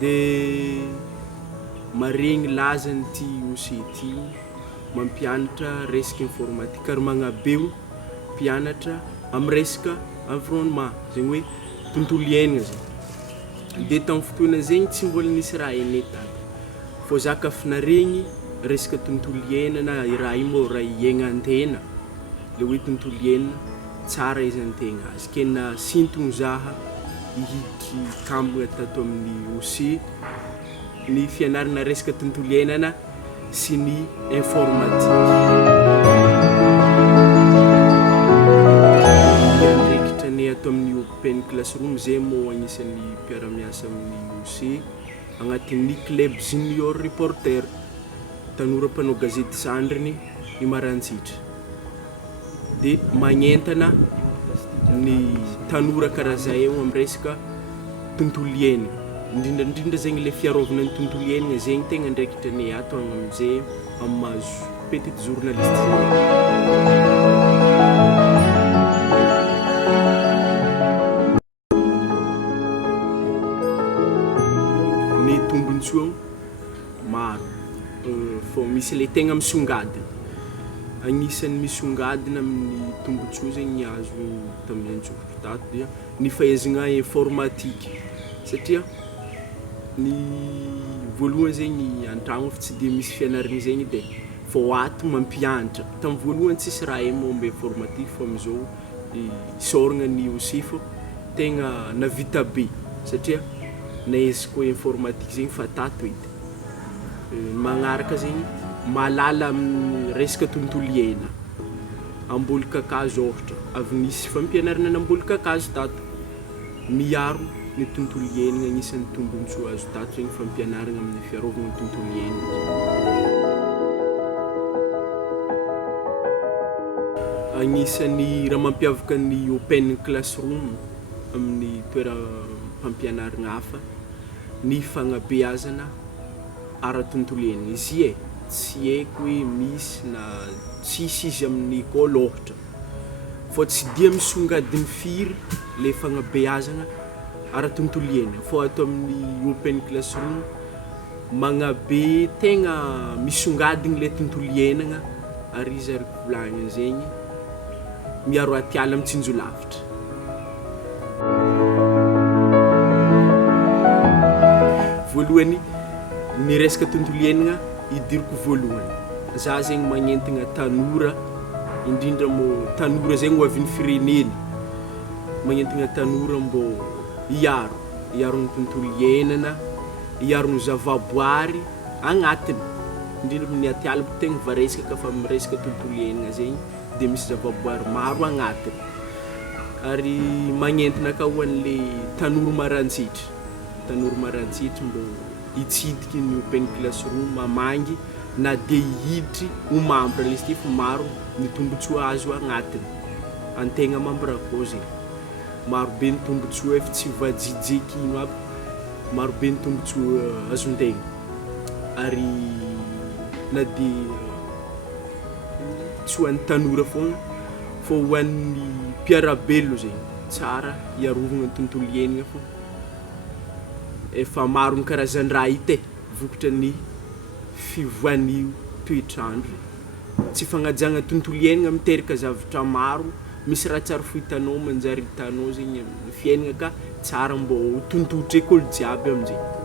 De maregny lazany ty OC ty mampianatra resaka informatique ary magnabeo mpianatra amin'ny resaka environnement zegny hoe tontolo iainagna zany. De tamin'ny fotoana zegny tsy mbola nisy raha henay tady fô za kafa naregny resaka tontolo iainana raha io mô raha iaignan-tegna le hoe tontolo iainana tsara izy an-tegna azy ke nasintogno zaha hihiditry kambagna tato amin'ny OC ny fianarana resaka tontolo iainana sy ny informatique. Andraikitra ny ato amin'ny open classroom zay mo agnisan'ny mpiara-miasa amin'ny OC agnatin'ny club junior reporter tanora mpanao gazety Sandriny Imarantsitra. De magnentana ny tanora karaha zay eo amin'ny resaka tontolo iainana indrindrandrindra zegny le fiarovana ny tontolo iainana zegny tegna andraikitra ny ato am'zay amazo petite journaliste ny tombontsua maro fô misy le tegna misongadina agnisan'ny misongadina amin'ny tombotsoa zegny azo tamin'ny antsofotro tato dia ny fahaizana informatique satria ny voalohany zegny an-tragno efa tsy de misy fianarana zegny de fô ato mampianatra tamin'ny voalohany tsisy raha momba informatique fô am'izao isaoragna ny OC fô tegna navita be satria nahaiziko informatique zegny fa tato edy magnaraka zegny malala amin'ny resaka tontolo iaina amboly kakazo ôhatra avy nisy fampianarana n'amboly kakazo tato miaro ny tontolo iainana agnisan'ny tombonsoa azo tato zegny fampianarana amin'ny fiarovana ny tontolo iainana. Agnisan'ny raha mampiavaka ny open classroom amin'ny toeram-pampianarana hafa ny fagnabeazana ara-tontolo iainana izy tsy haiko hoe misy na tsisy izy amin'ny école ôhatra fô tsy dia misongadiny firy le fagnabeazana ara-tontolo iainana fô ato amin'ny open classroom magnabe tegna misongadiny le tontolo iainana ary izy ary volagnina zegny miaro atiala mitsinjolavitra. Voalohany ny resaka tontolo iainana idiriko voalohany za zegny magnentagna tanora indrindra mo tanora zegny ho avin'ny fireneny magnentagna tanora mbô hiaro ny tontolo iainana hiaro ny zavaboary agnatiny indrindra amin'ny atiala tegna varesaka kafa miresaka tontolo iainana zegny de misy zavaboary maro agnatiny ary magnentana ka ho an'le tanora marantsitra mbô hitsidiky ny open classroom mamangy na de hihiditry ho membre le izy ty maro ny tombotsoa azo agnatiny an-tegna membre akao zegny marobe ny tombotsoa efa tsy voajijeky ino aby marobe ny tombotsoa azon-tegna ary na de tsy ho an'ny tanora foagna fô ho an'ny mpiarabelogno zegny tsara hiarovagna ny tontolo iainana fô efa maro ny karazan-draha hita vokatra ny fivoan'io toetrandro tsy fagnajagna tontolo iainana miteraka zavatra maro misy raha tsara fo hitanao manjary hitanao zegny amin'ny fiainana ka tsara mbô ho tontotry eky ôlo jiaby amin'izay.